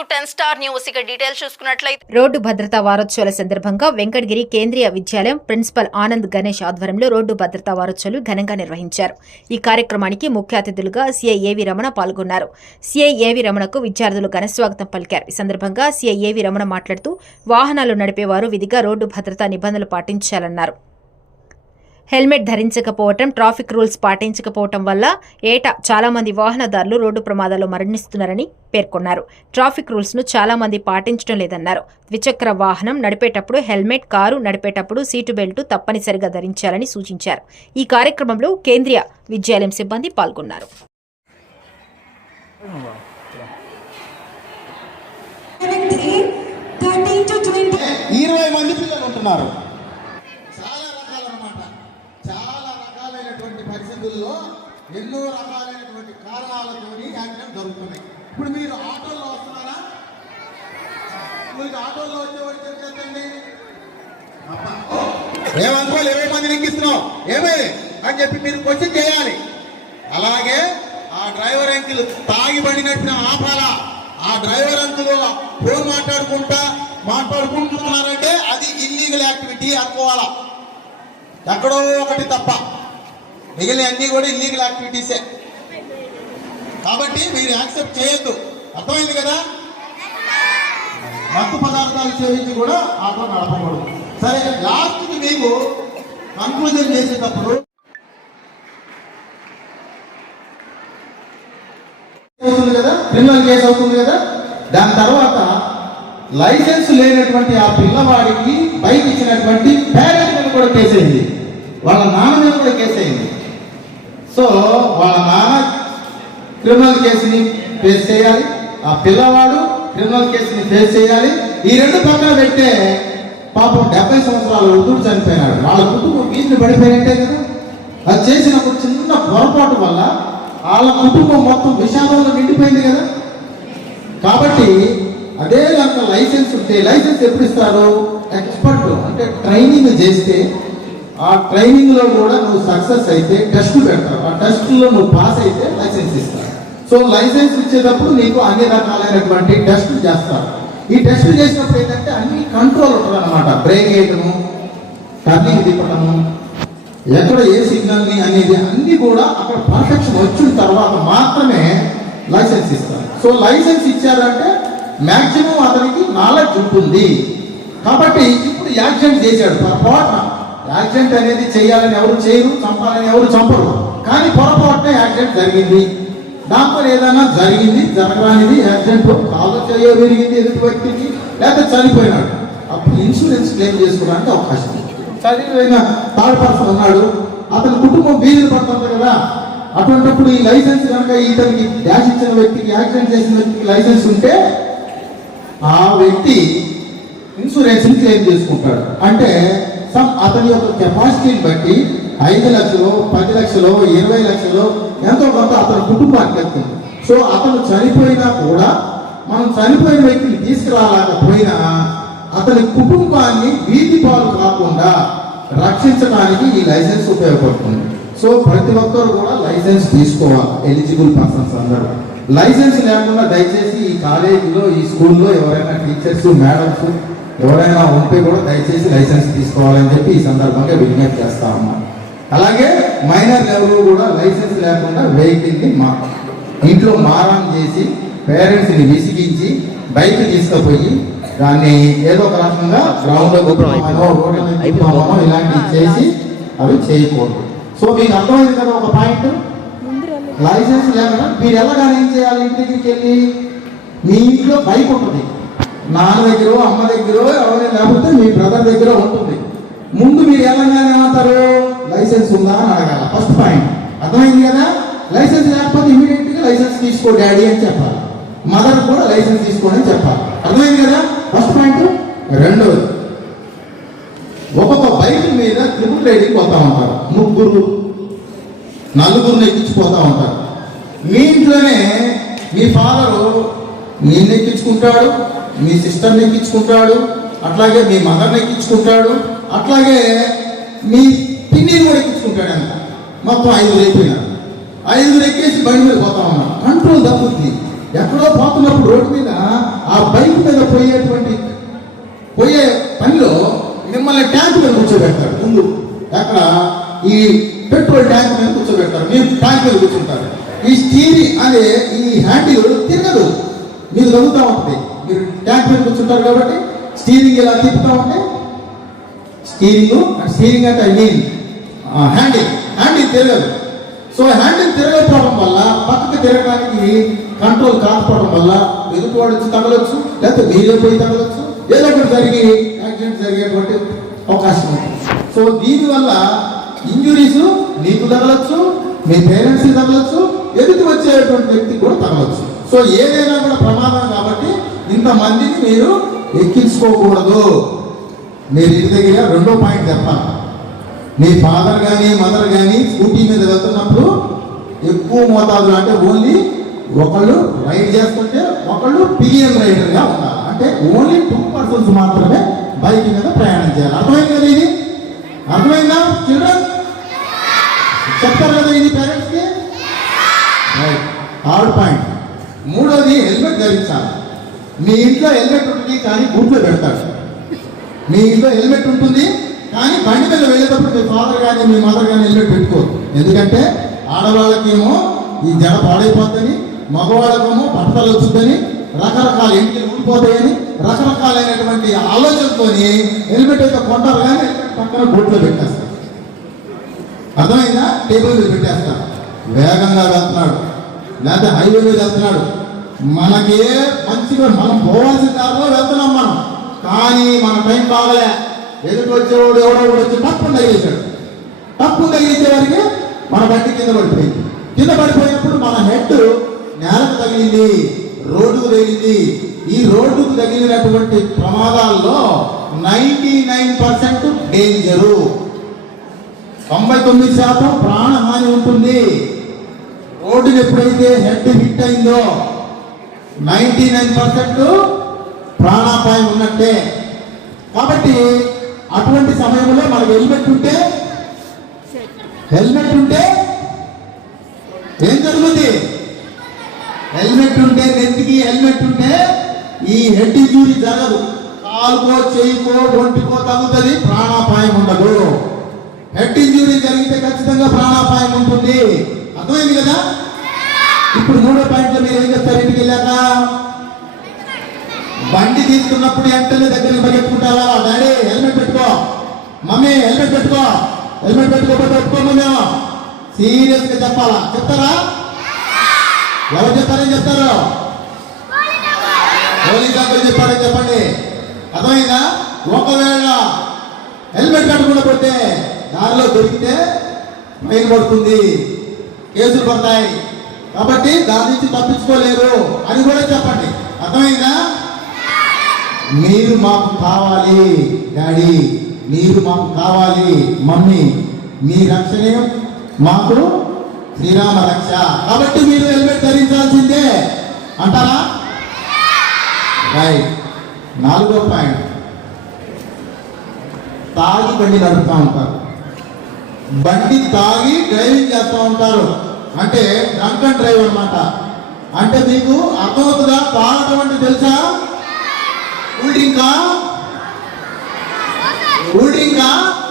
10 star news ఇక details చూసుకున్నట్లయితే road భద్రతా వారోత్సవాల సందర్భంగా వెంకటగిరి కేంద్రీయ విద్యాలయం ప్రిన్సిపల్ ఆనంద్ గణేష్ ఆధ్వర్యంలో రోడ్డు భద్రతా వారోత్సవాలు ఘనంగా నిర్వహించారు. ఈ కార్యక్రమానికి ముఖ్య అతిథులుగా సీఐ ఏవి రమణ పాల్గొన్నారు. సీఐ ఏవి రమణకు విద్యార్థులు ఘనస్వాగతం పలికారు. ఈ సందర్భంగా సీఐ ఏవి రమణ మాట్లాడుతూ వాహనాలు నడిపేవారు విధిగా రోడ్డు భద్రతా నిబంధనలు పాటించాలన్నారు. హెల్మెట్ ధరించకపోవటం, ట్రాఫిక్ రూల్స్ పాటించకపోవటం వల్ల ఏటా చాలా మంది వాహనదారులు రోడ్డు ప్రమాదాల్లో మరణిస్తున్నారని పేర్కొన్నారు. ట్రాఫిక్ రూల్స్ ను చాలా మంది పాటించడం లేదన్నారు. ద్విచక్ర వాహనం నడిపేటప్పుడు హెల్మెట్, కారు నడిపేటప్పుడు సీటు బెల్ట్ తప్పనిసరిగా ధరించాలని సూచించారు. ఈ కార్యక్రమంలో కేంద్రీయ విద్యాలయం సిబ్బంది పాల్గొన్నారు. ఎన్నో రకాలైనటువంటి కారణాలతో యాక్సిడెంట్ జరుగుతున్నాయి. ఇప్పుడు మీరు ఆటోలో వస్తున్నారా? మీకు ఆటోలో వచ్చేవాడు చెప్పండి, ఏమనుకోవాలి, 20 మందిని ఎక్కిస్తున్నావు ఏమే అని చెప్పి మీరు క్వశ్చన్ చేయాలి. అలాగే ఆ డ్రైవర్ అంకుల్ తాగి పడినట్టు ఆపాలా. ఆ డ్రైవర్ అంకుల్ ఫోన్ మాట్లాడుకుంటున్నారంటే అది ఇల్లీగల్ యాక్టివిటీ అనుకోవాలా. ఎక్కడో ఒకటి తప్ప మిగిలిన అన్ని కూడా ఇల్లీగల్ యాక్టివిటీసే. కాబట్టి మీరు యాక్సెప్ట్ చేయొద్దు. అర్థమైంది కదా? మత్తు పదార్థాలు సేవించి కూడా ఆటో నడపకూడదు. సరే, లాస్ట్కి మీకు కన్క్లూజన్ చేసేటప్పుడు అవుతుంది కదా, క్రిమినల్ కేసు అవుతుంది కదా. దాని తర్వాత లైసెన్స్ లేనటువంటి ఆ పిల్లవాడికి బైక్ ఇచ్చినటువంటి పేరెంట్ మీద కూడా కేసు అయింది, వాళ్ళ నాన్న మీద కూడా కేసు అయింది. సో వాళ్ళ నాన్న క్రిమినల్ కేసుని ఫేస్ చేయాలి, ఆ పిల్లవాడు క్రిమినల్ కేసుని ఫేస్ చేయాలి. ఈ రెండు పక్కన పెట్టే పాపం 70 సంవత్సరాల వృద్ధుడు చనిపోయినాడు. వాళ్ళ కుటుంబం వీధిని పడిపోయినట్టే కదా. అది చేసినప్పుడు చిన్న పొరపాటు వల్ల వాళ్ళ కుటుంబం మొత్తం విషాదంలో నిండిపోయింది కదా. కాబట్టి అదే కనుక లైసెన్స్ ఉంటే, లైసెన్స్ ఎప్పుడు ఇస్తారు? ఎక్స్పర్ట్ అంటే ట్రైనింగ్ చేస్తే, ఆ ట్రైనింగ్ లో కూడా నువ్వు సక్సెస్ అయితే టెస్ట్ పెడతావు. ఆ టెస్ట్ లో నువ్వు పాస్ అయితే లైసెన్స్ ఇస్తారు. సో లైసెన్స్ ఇచ్చేటప్పుడు నీకు అన్ని రకాలైనటువంటి టెస్టులు చేస్తారు. ఈ టెస్ట్ చేసినప్పుడు ఏంటంటే అన్ని కంట్రోల్ ఉంటుంది అనమాట. బ్రేక్ వేయటము, టర్నింగ్ తిప్పటము, ఎక్కడ ఏ సిగ్నల్ని అనేది అన్ని కూడా అక్కడ పర్ఫెక్షన్ వచ్చిన తర్వాత మాత్రమే లైసెన్స్ ఇస్తారు. సో లైసెన్స్ ఇచ్చారంటే మ్యాక్సిమం అతనికి నాలెడ్జ్ ఉంటుంది. కాబట్టి ఇప్పుడు యాక్సిడెంట్ చేశాడు, పొరపాటున యాక్సిడెంట్ అనేది చేయాలని ఎవరు చేయరు, చంపాలని ఎవరు చంపరు. కానీ పొరపాటున యాక్సిడెంట్ జరిగింది, దాంతో ఏదైనా జరిగింది, జరగరానిది యాక్సిడెంట్, కాళ్ళు చేయో విరిగింది ఎదుటి వ్యక్తికి, లేకపోతే చనిపోయినాడు, అప్పుడు ఇన్సూరెన్స్ క్లెయిమ్ చేసుకోవడానికి అవకాశం. చనిపోయిన థర్డ్ పర్సన్ ఉన్నాడు, అతని కుటుంబం బీదలు పడుతుంది కదా. అటువంటిప్పుడు ఈ లైసెన్స్ కనుక ఇతనికి డాష్ ఇచ్చిన వ్యక్తికి, యాక్సిడెంట్ చేసిన వ్యక్తికి లైసెన్స్ ఉంటే ఆ వ్యక్తి ఇన్సూరెన్స్ క్లెయిమ్ చేసుకుంటాడు. అంటే అతని యొక్క కెపాసిటీని బట్టి 5 లక్షలు, 10 లక్షలు, 20 లక్షలు ఎంతో కొంత అతని కుటుంబానికి వెళ్తుంది. సో అతను చనిపోయినా కూడా మనం చనిపోయిన వ్యక్తిని తీసుకురాలేకపోయినా అతని కుటుంబాన్ని వీధి పాలు కాకుండా రక్షించడానికి ఈ లైసెన్స్ ఉపయోగపడుతుంది. సో ప్రతి ఒక్కరు కూడా లైసెన్స్ తీసుకోవాలి, ఎలిజిబుల్ పర్సన్స్ అందరూ. లైసెన్స్ లేకుండా దయచేసి ఈ కాలేజీలో, ఈ స్కూల్లో ఎవరైనా టీచర్స్, మేడమ్స్ ఎవరైనా ఉంటే కూడా దయచేసి లైసెన్స్ తీసుకోవాలని చెప్పి ఈ సందర్భంగా విజ్ఞప్తి చేస్తా ఉన్నాం. అలాగే మైనర్ ఎవరు కూడా లైసెన్స్ లేకుండా వెహికల్ని ఇంట్లో మారం చేసి పేరెంట్స్ని విసిగించి బైక్ తీసుకుపోయి దాన్ని ఏదో ఒక రకంగా గ్రౌండ్లో రోడ్డు ఇలాంటివి చేసి అవి చేయకూడదు. సో మీకు అర్థమైంది కదా ఒక పాయింట్. లైసెన్స్ లేకుండా మీరు ఎలాగానే ఏం చేయాలి? ఇంటి దగ్గరికి వెళ్ళి మీ ఇంట్లో బైక్ ఉంటుంది, నాన్న దగ్గర, అమ్మ దగ్గర, ఎవరైనా లేకపోతే మీ బ్రదర్ దగ్గర ఉంటుంది. ముందు మీరు ఎలాగానే ఏమంటారు? లైసెన్స్ ఉందా అని అడగాలి, ఫస్ట్ పాయింట్. అర్థమైంది కదా? లైసెన్స్ లేకపోతే ఇమీడియట్గా లైసెన్స్ తీసుకో డాడీ అని చెప్పాలి, మదర్ కూడా లైసెన్స్ తీసుకోండి అని చెప్పాలి. అర్థమైంది కదా ఫస్ట్ పాయింట్. రెండవది, ఒక్కొక్క బైక్ మీద ట్రిపుల్ రైడింగ్ పోతా ఉంటారు, 3, 4 ఎక్కించిపోతా ఉంటారు. మీ ఇంట్లోనే మీ ఫాదరు నిన్ను ఎక్కించుకుంటాడు, మీ సిస్టర్ని ఎక్కించుకుంటాడు, అట్లాగే మీ మదర్ని ఎక్కించుకుంటాడు, అట్లాగే మీ పిన్నిని కూడా ఎక్కించుకుంటాడు. మొత్తం 5 అయిపోయినారు. 5 ఎక్కేసి బండి మీద పోతా ఉన్నారు. కంట్రోల్ తప్పుద్ది. ఎక్కడో పోతున్నప్పుడు రోడ్డు మీద ఆ బైక్ మీద పోయే పనిలో మిమ్మల్ని ట్యాంక్ మీద కూర్చోబెడతారు. ముందు అక్కడ ఈ పెట్రోల్ ట్యాంక్ మీద కూర్చోబెడతారు, మీరు ట్యాంక్ మీద కూర్చుంటారు. ఈ స్టీరింగ్ అనే ఈ హ్యాండిల్ తిరగదు, మీరు తగ్గుతూ ఉంటుంది. మీరు ట్యాంక్ మీద కూర్చుంటారు కాబట్టి స్టీరింగ్ ఇలా తిప్పుతూ ఉంటే స్టీరింగ్ అంటే ఐ మీన్ హ్యాండిల్ తిరగదు. సో హ్యాండిల్ తిరగకపోవడం వల్ల పక్కకి తిరగడానికి కంట్రోల్ కాకపోవడం వల్ల ఎదుటివాడు వచ్చి తగలొచ్చు, లేకపోతే మీరే పోయి తగలొచ్చు, ఏదో ఒకటి జరిగి యాక్సిడెంట్ జరిగేటువంటి అవకాశం ఉంది. సో దీనివల్ల ఇంజురీస్ మీకు తగలొచ్చు, మీ పేరెంట్స్కి తగలొచ్చు, ఎదుటి వచ్చేటువంటి వ్యక్తికి కూడా తగలొచ్చు. సో ఏదైనా కూడా ప్రమాదం కాబట్టి ఇంతమందిని మీరు ఎక్కించుకోకూడదు. మీరు ఇంటి దగ్గర రెండో పాయింట్ చెప్పాలి. మీ ఫాదర్ కానీ మదర్ కానీ స్కూటీ మీద వెళ్తున్నప్పుడు ఎక్కువ మోతాదులు అంటే ఓన్లీ ఒకళ్ళు రైడ్ చేస్తుంటే ఒకళ్ళు పిలియన్ రైడర్గా ఉండాలి. అంటే ఓన్లీ 2 పర్సన్స్ మాత్రమే బైక్ మీద ప్రయాణం చేయాలి. అర్థమైంది కదా? ఇది అర్థమైందా చిల్డ్రన్? చెప్తారు కదా ఇది పేరెంట్స్కి. Right, 3rd point. మూడోది హెల్మెట్ ధరించాలి. మీ ఇంట్లో హెల్మెట్ ఉంటుంది కానీ బూట్లో పెడతాడు. మీ ఇంట్లో హెల్మెట్ ఉంటుంది కానీ బండి మీద వెళ్ళేటప్పుడు మీ ఫాదర్ కానీ మీ మదర్ కానీ హెల్మెట్ పెట్టుకోరు. ఎందుకంటే ఆడవాళ్ళకేమో ఈ జడ పాడైపోతుందని, మగవాళ్ళకేమో బట్టలు వచ్చుద్దని, రకరకాల ఇంటికి ఊడిపోతాయని, రకరకాలైనటువంటి ఆలోచనతో హెల్మెట్ అయితే కొంటారు కానీ హెల్మెట్ పక్కన బోట్లో పెట్టేస్తారు. అర్థమైందా? టేబుల్ మీద పెట్టేస్తారు. వేగంగా వెళ్తున్నాడు లేకపోతే హైవే మీద వెళ్తున్నాడు, మనకే మంచిగా మనం పోవాల్సిన దారిలో వెళ్తున్నాం మనం, కానీ మన టైం బాగలే, ఎదుటి వచ్చేవాడు ఎవడో వచ్చి తప్పు తగిలేశాడు. తప్పు తగిలేసేవారికి మన బండి కింద పడిపోయింది. కింద పడిపోయినప్పుడు మన హెడ్ నేలకు తగిలింది, రోడ్డుకు తగిలింది. ఈ రోడ్డుకు తగిలినటువంటి ప్రమాదాల్లో 99% డేంజరు, 99% ప్రాణహాని ఉంటుంది. రోడ్డుని ఎప్పుడైతే హెడ్ హిట్ అయిందో 99% ప్రాణాపాయం ఉన్నట్టే. కాబట్టి అటువంటి సమయంలో మనకు హెల్మెట్ ఉంటే ఏం జరుగుతుంది? హెల్మెట్ ఉంటే నెత్తికి హెల్మెట్ ఉంటే ఈ హెడ్ ఇంజూరీ జరగదు. కాలుకో చేయికో ఒంటికో తగ్గుతుంది, ప్రాణాపాయం ఉండదు. హెడ్ ఇంజూరీ జరిగితే ఖచ్చితంగా ప్రాణాపాయం ఉంటుంది. అర్థమైంది కదా? ఇప్పుడు 3వ పాయింట్లో మీరు ఏం చేస్తారు? ఇంటికి వెళ్ళాక బండి తీసుకున్నప్పుడు వెంటనే దగ్గరికి పరిగెత్తుకుంటారా? డాడీ హెల్మెట్ పెట్టుకో, మమ్మీ హెల్మెట్ పెట్టుకో, హెల్మెట్ పెట్టుకోకపోతే ఒప్పుకోమో సీరియస్గా చెప్పాలా? చెప్తారా? ఎవరు చెప్తారని చెప్తారు? పోలీస్ అబ్బాయి చెప్పారని చెప్పండి. అర్థమైందా? ఒకవేళ హెల్మెట్ కట్టకుండా పోతే దారిలో దొరికితే ఫైన్ పడుతుంది, కేసులు పడతాయి. కాబట్టి దాని నుంచి తప్పించుకోలేరు అని కూడా చెప్పండి. అర్థమైందా? మీరు మాకు కావాలి డాడీ, మీరు మాకు కావాలి మమ్మీ, మీ రక్షణే మాకు శ్రీరామ రక్ష, కాబట్టి మీరు హెల్మెట్ ధరించాల్సిందే అంటారా? రైట్. 4వ పాయింట్, తాగి బండి నడుపుతూ ఉంటారు. బండి తాగి డ్రైవింగ్ చేస్తూ ఉంటారు, అంటే డ్రంక్ అండ్ డ్రైవ్ అన్నమాట. అంటే మీకు అర్థమవుతుందా? తాగడం అంటే తెలుసా? కూల్ డ్రింకా,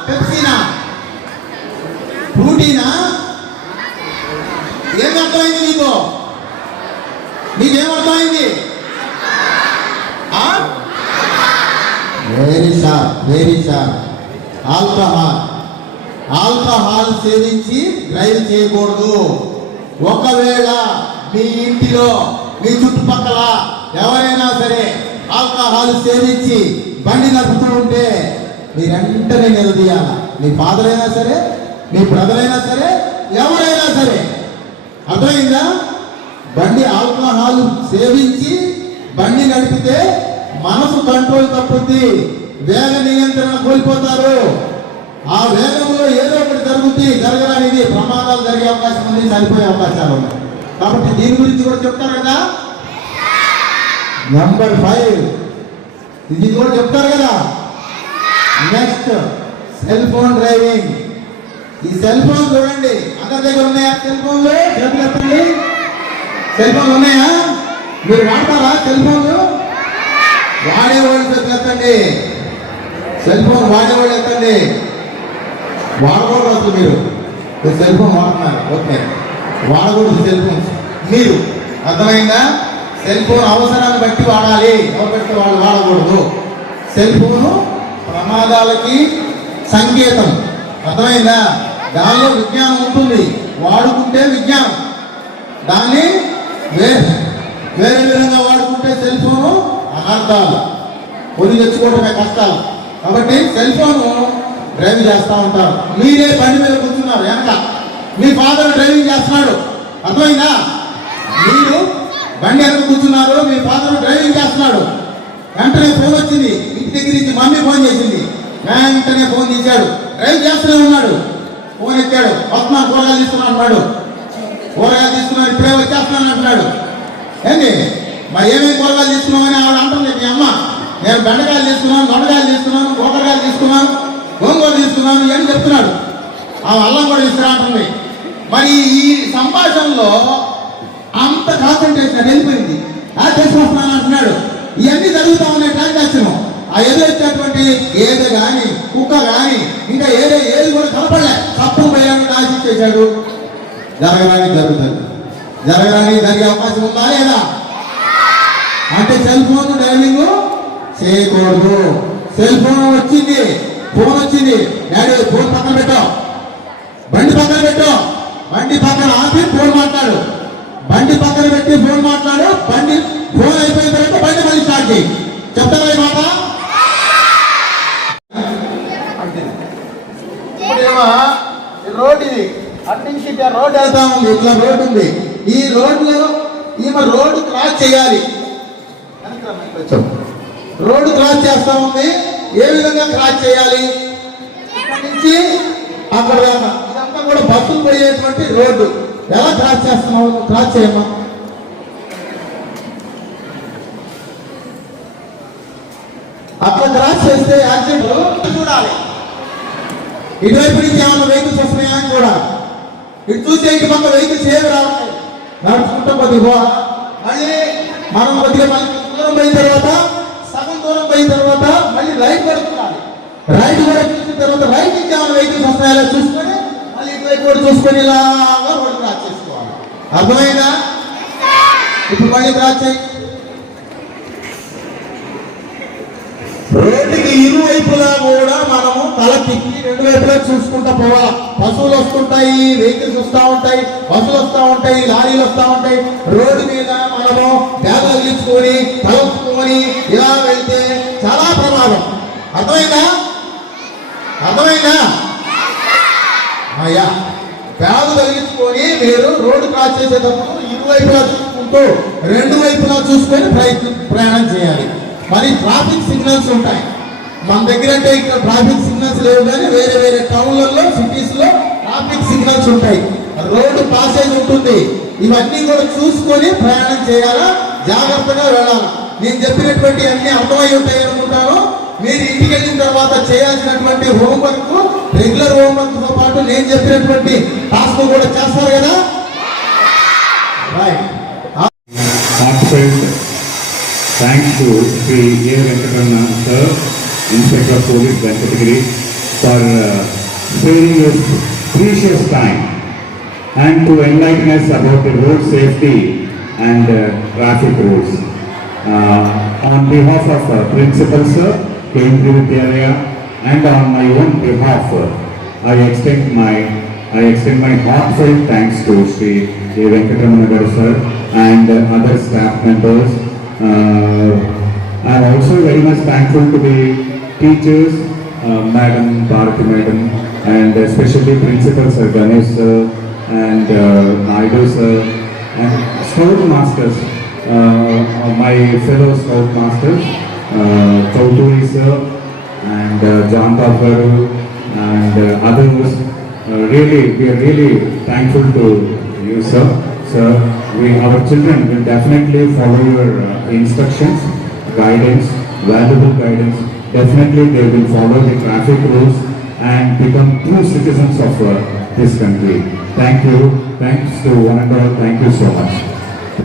పెప్సీనా, ఫ్రూటీనా? ఏం అర్థమైంది నీకు? నీకేమర్థమైంది? Very sharp. ఆల్కహాల్ సేవించి డ్రైవ్ చేయకూడదు. ఒకవేళ మీ ఇంటిలో మీ చుట్టుపక్కల ఎవరైనా సరే ఆల్కహాల్ సేవించి బండి నడుపుతూ ఉంటే మీరు వెంటనే నిలదీయాలి. మీ ఫాదర్ అయినా సరే, మీ బ్రదర్ అయినా సరే, ఎవరైనా సరే. అర్థమైందా? బండి ఆల్కహాల్ సేవించి బండి నడిపితే మనసు కంట్రోల్ తప్పుద్ది, వేగ నియంత్రణ కోల్పోతారు. ఆ వేగంలో ఏదో ఒకటి జరగరానిది ప్రమాదాలు జరిగే అవకాశం ఉంది, చనిపోయే అవకాశాలు ఉన్నాయి. కాబట్టి దీని గురించి కూడా చెప్తారు కదా. నంబర్ 5 ఇది కూడా చెప్తారు కదా. Next, cell phone driving. ఈ సెల్ ఫోన్ చూడండి, అందరి దగ్గర ఉన్నాయా సెల్ ఫోన్లు? చేతులు ఎత్తండి. సెల్ ఫోన్లు ఉన్నాయా? మీరు వాడతారా సెల్ ఫోన్? వాడేవాళ్ళు చేతులు ఎత్తండి. సెల్ ఫోన్ వాడేవాళ్ళు ఎత్తండి. వాడకూడదు అసలు మీరు సెల్ ఫోన్ వాడుతున్నారు. ఓకే, వాడకూడదు సెల్ ఫోన్స్ మీరు. అర్థమైందా? సెల్ ఫోన్ అవసరాన్ని బట్టి వాడాలి, ఎవరు పెడితే వాళ్ళు వాడకూడదు. సెల్ ఫోను ప్రమాదాలకి సంకేతం. అర్థమైందా? దానిలో విజ్ఞానం ఉంటుంది, వాడుకుంటే విజ్ఞానం. దాన్ని వేరే విధంగా వాడుకుంటే సెల్ ఫోను అనర్థాలు, పొడి తెచ్చుకోవడమే కష్టాలు. కాబట్టి సెల్ ఫోను డ్రైవ్ చేస్తూ ఉంటారు. మీరే బండి మీద కూర్చున్నారు, వెనక మీ ఫాదర్ డ్రైవింగ్ చేస్తున్నాడు. అర్థమైందా? మీరు బండి వెనక కూర్చున్నారు, మీ ఫాదర్ డ్రైవింగ్ చేస్తున్నాడు. వెంటనే ఫోన్ వచ్చింది, ఇంటి దగ్గర నుంచి మమ్మీ ఫోన్ చేసింది. వెంటనే ఫోన్ తీశాడు, డ్రైవ్ చేస్తూనే ఉన్నాడు. ఫోన్ ఎక్కాడు, వస్తున్నాను కూరగాయలు తీసుకున్నాను అన్నాడు. కూరగాయలు తీసుకున్నాను, ఇప్పుడే వచ్చేస్తున్నాను అంటున్నాడు. ఏంటి మరి ఏమేమి కూరగాయలు తీసుకున్నామని ఆవిడ అంటుంది. మీ అమ్మ, నేను బెండకాయలు తీసుకున్నాను, దొండకాయలు తీసుకున్నాను, కూరగాయలు తీసుకున్నాను, గోంగూర తీసుకున్నాను అని చెప్తున్నాడు. ఆ అల్లం కూడా తీసుకురా అంటుంది. మరి ఈ సంభాషణలో అంత కాన్సన్ట్రేషన్ వెళ్ళిపోయింది. చేసుకొస్తున్నాను అంటున్నాడు. ఇవన్నీ జరుగుతూ ఉన్నాయి ట్రాన్సాక్షన్. ఆ ఎదురొచ్చేటువంటి ఏది కానీ కుక్క కానీ ఇంకా ఏది కూడా కనపడలే. తప్పు పోయాలని ఆశించేశాడు. జరగడానికి జరుగుతుంది, జరగడానికి జరిగే అవకాశం ఉందా లేదా? అంటే సెల్ ఫోన్ డ్రైవింగ్ చేయకూడదు. సెల్ ఫోన్ వచ్చింది, ఫోన్ వచ్చింది, డాడీ ఫోన్ పక్కన పెట్టావు, బండి పక్కన పెట్టావు, బండి పక్కన ఆపి ఫోన్ మాట్లాడు, బండి పక్కన పెట్టి ఫోన్ మాట్లాడు, బండి ఫోన్ అయిపోయిన తర్వాత బండి మళ్ళీ స్టార్ట్ చేయి. చెప్తారా ఈ మాట? ఇప్పుడేమో రోడ్ ఇది అట్నుంచి రోడ్ వెళ్తా ఉంది, ఇట్లా రోడ్ ఉంది. ఈ రోడ్లో ఈమె రోడ్డు క్రాస్ చేయాలి. రోడ్డు క్రాస్ చేస్తా ఉంది. ఏ విధంగా క్రాస్ చేయాలి? ఇక్కడి నుంచి అక్కడ దాకా ఇదంతా కూడా బస్సులు పోయేటువంటి రోడ్డు. ఎలా క్రాస్ చేస్తున్నావు? క్రాస్ చేయమ్మా. అట్లా క్రాస్ చేస్తే యాక్సిడెంట్ చూడాలి. ఇటువైపు నుంచి ఏమన్నా వెహికల్స్ వస్తున్నాయా అని చూడాలి. ఇటు చూస్తే ఇటు పక్క వెహికల్స్ ఏమి రావాలి. నడుచుకుంటా కొద్దిగా మళ్ళీ మనం కొద్దిగా మళ్ళీ దూరం పోయిన తర్వాత సగం దూరం పోయిన తర్వాత మళ్ళీ రైట్ పడుతున్నాడు. రైట్ కూడా చూసిన తర్వాత రైట్ నుంచి ఏమైనా వెహికల్స్ వస్తున్నాయో చూసుకొని మళ్ళీ ఇటువైపు కూడా చూసుకొని ఇలాగా రోడ్డు క్రాస్ చేసుకోవాలి. అర్థమైందా? ఇప్పుడు మళ్ళీ క్రాస్ చేయి. రోడ్డుకి ఇరువైపులా కూడా మనము తల తిప్పి రెండు వైపులా చూసుకుంటా పోవాలా. పశువులు వస్తుంటాయి, వెహికల్స్ వస్తూ ఉంటాయి, బస్సులు వస్తూ ఉంటాయి, లారీలు వస్తూ ఉంటాయి. రోడ్డు మీద మనము బ్యాగులు తగిలించుకొని తలుపుకొని ఇలా వెళ్తే చాలా ప్రమాదం. అర్థమైందా? అర్థమైందా? అయ్యా, బ్యాగు తగిలించుకొని మీరు రోడ్డు క్రాస్ చేసేటప్పుడు ఇరువైపులా చూసుకుంటూ రెండు వైపులా చూసుకొని ప్రయాణం చేయాలి. మరి ట్రాఫిక్ సిగ్నల్స్ ఉంటాయి. మన దగ్గర అంటే ఇక్కడ ట్రాఫిక్ సిగ్నల్స్ లేవు, కానీ వేరే వేరే టౌన్లలో సిటీస్లో ట్రాఫిక్ సిగ్నల్స్ ఉంటాయి, రోడ్డు పాసేజ్ ఉంటుంది. ఇవన్నీ కూడా చూసుకొని ప్రయాణం చేయాలా, జాగ్రత్తగా వెళ్ళాలా. నేను చెప్పినటువంటి అన్ని అర్థమై ఉంటాయి అనుకుంటాను. మీరు ఇంటికి వెళ్ళిన తర్వాత చేయాల్సినటువంటి హోంవర్క్, రెగ్యులర్ హోంవర్క్తో పాటు నేను చెప్పినటువంటి టాస్క్ కూడా చేస్తారు కదా. Right. Thanks to Sri A. Venkatramana Sir, Inspector of Police, Venkatagiri, for sparing his precious time and to enlighten us about the road safety and traffic rules. On behalf of Principal Sir, Kendriya Vidyalaya, and on my own behalf, I extend my heartfelt thanks to Sri A. Venkatramana Sir and other staff members. I am also very much thankful to the teachers, Madam Bharati Madam, and especially Principal Sir Ganesh Sir and Naidu Sir and Scout Masters, my fellow Scout Masters, Chaudhuri Sir and John Babaru and others. Really, we are really thankful to you, sir. Sir, our children will definitely follow your instructions, guidance, valuable guidance. Definitely they will follow the traffic rules and become true citizens of this country. Thank you. Thanks to one and all. Thank you so much.